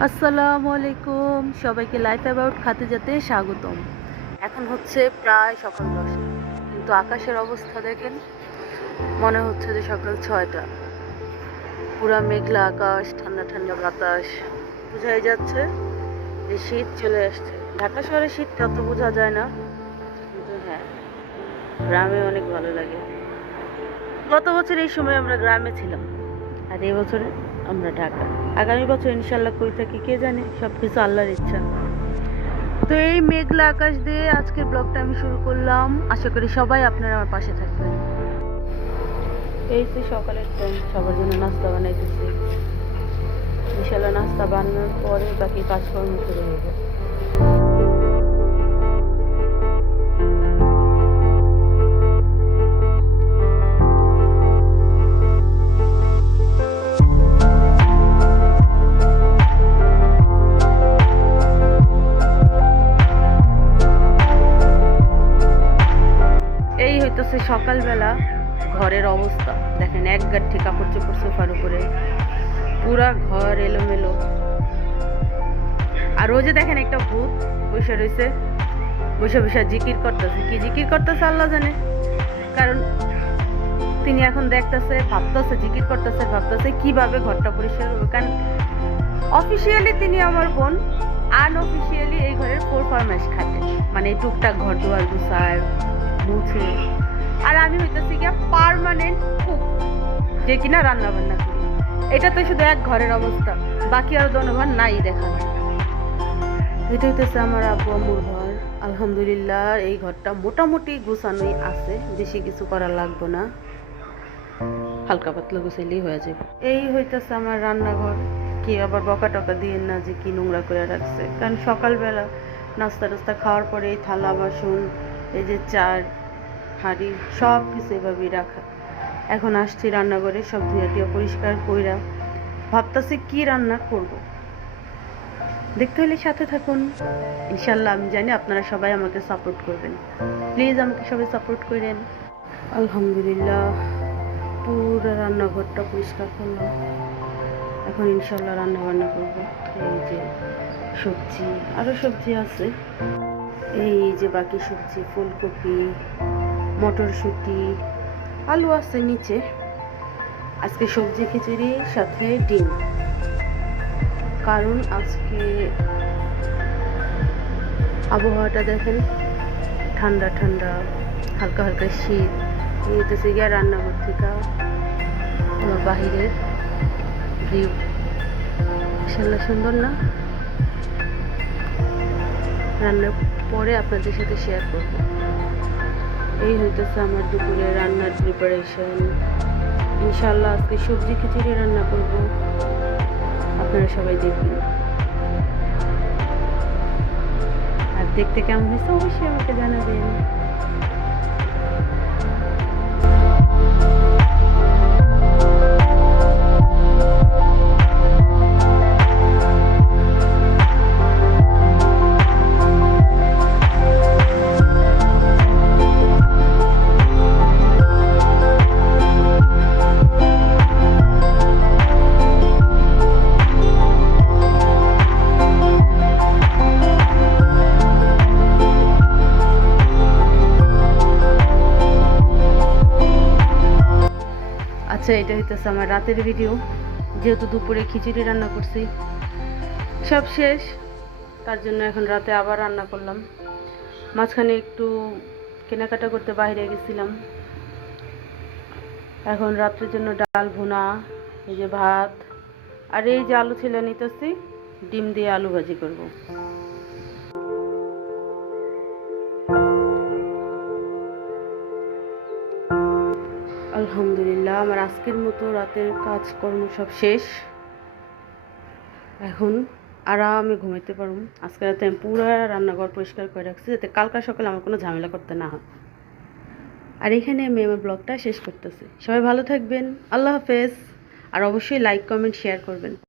আসসালামু আলাইকুম, সবাইকে লাইফ অ্যাবাউট খাদিজাতে স্বাগতম। এখন হচ্ছে প্রায় সকাল 10টা, কিন্তু আকাশের অবস্থা দেখেন, মনে হচ্ছে যে সকাল 6টা। পুরা মেঘলা আকাশ, ঠান্ডা ঠান্ডা বাতাস, বোঝাই যাচ্ছে যে শীত চলে আসছে। ঢাকা শহরে শীতটা অত বোঝা যায় না, কিন্তু হ্যাঁ, গ্রামে অনেক ভালো লাগে। গত বছর এই সময় আমরা গ্রামে ছিলাম, আর এই বছরে আমরা ঢাকা। আগামী বছর ইনশাল্লাহ কই থাকি কে জানে, সবকিছু আল্লাহর ইচ্ছা। তো এই মেঘলা আকাশ দিয়ে আজকের ব্লগটা আমি শুরু করলাম। আশা করি সবাই আপনারা আমার পাশে থাকবেন। এই যে সকালের টাইম, সবার জন্য নাস্তা বানাইতেছি। ইনশাল্লাহ নাস্তা বানানোর পরে বাকি কাজকর্ম শুরু হয়ে যাবে। এই হইতেছে সকালবেলা ঘরের অবস্থা। দেখেন, এক গাঠি কাপড় চোপড় সোফার উপরে, পুরা ঘর এলোমেলো। আর রোজে দেখেন একটা ভূত বসে রয়েছে, বসে বসে জিকির করতেছে। কি জিকির করতেছে আল্লাহ জানে, কারণ তিনি এখন দেখতেছে, ভাবতেছে, জিকির করতেছে, ভাবতেছে কিভাবে ঘরটা পরিষ্কার করবে। কারণ অফিসিয়ালি তিনি আমার বোন, আনঅফিসিয়ালি এই ঘরের ফরমাইশ খাটে, মানে টুকটাক ঘর দুয়ার গুছায়, মুছে। আর আমি হইতেছি গিয়া পার্মানেন্ট কুক, যে কিনা রান্না বান্না করি। এটা তো শুধু এক ঘরের অবস্থা, বাকি আর জনগণ নাই দেখা যায়। এটা হইতেছে আমার আব্বু আম্মুর ঘর। আলহামদুলিল্লাহ এই ঘরটা মোটামুটি গুছানোই আছে, বেশি কিছু করা লাগবে না, হালকা পাতলা গুছাইলেই হয়ে যাবে। এই হইতেছে আমার রান্নাঘর। কি আবার বকা টকা দিয়ে না যে কি নোংরা করে রাখছে, কারণ সকালবেলা নাস্তা টাস্তা খাওয়ার পরে এই থালা বাসন, এই যে চার হাঁড়ি, সব কিছু এভাবেই রাখা। এখন আসছি রান্নাঘরে, সব ধুয়ে টুয়ে পরিষ্কার কইরা ভাবতেছি কি রান্না করব। দেখতে হলে সাথে থাকুন। ইনশাল্লাহ আমি জানি আপনারা সবাই আমাকে সাপোর্ট করবেন। প্লিজ আমাকে সবাই সাপোর্ট করেন। আলহামদুলিল্লাহ পুরো রান্নাঘরটা পরিষ্কার করলাম। এখন ইনশাল্লাহ রান্না বান্না করব। এই যে সবজি, আরও সবজি আছে। এই যে বাকি সবজি, ফুলকপি, মটরশুঁটি, আলু আছে নিচে। আজকে সবজি খিচুড়ি সাথে ডিম, কারণ আজকে আবহাওয়াটা দেখেন, ঠান্ডা ঠান্ডা, হালকা হালকা শীত। নিতেছে গিয়া রান্নাঘর থেকে আমার বাহিরের ভিউ। ইনশাল্লাহ সুন্দর না? রান্নার পরে আপনাদের সাথে শেয়ার করব। এই হইতেছে আমার দুপুরে রান্নার প্রিপারেশন। ইনশাল্লাহ আজকে সবজি খিচুড়ি রান্না করব, আপনারা সবাই দেখবেন। আর দেখতে কেমন হয়েছে অবশ্যই আমাকে জানাবেন। আচ্ছা, এটা হইতেছে আমার রাতের ভিডিও। যেহেতু দুপুরে খিচুড়ি রান্না করছি, সব শেষ, তার জন্য এখন রাতে আবার রান্না করলাম। মাঝখানে একটু কেনাকাটা করতে বাইরে গেছিলাম। এখন রাত্রের জন্য ডাল ভুনা, এই যে ভাত, আর এই যে আলু ছিলে নিতেছি, ডিম দিয়ে আলু ভাজি করব। আলহামদুলিল্লাহ আমার আজকের মতো রাতের কাজকর্ম সব শেষ। এখন আরামে ঘুমাইতে পারবো। আজকে রাতে আমি পুরো রান্নাঘর পরিষ্কার করে রাখছি, যাতে কালকা সকালে আমার কোনো ঝামেলা করতে না হয়। আর এখানে আমি আমার ব্লগটা শেষ করতেছি। সবাই ভালো থাকবেন, আল্লাহ হাফেজ। আর অবশ্যই লাইক কমেন্ট শেয়ার করবেন।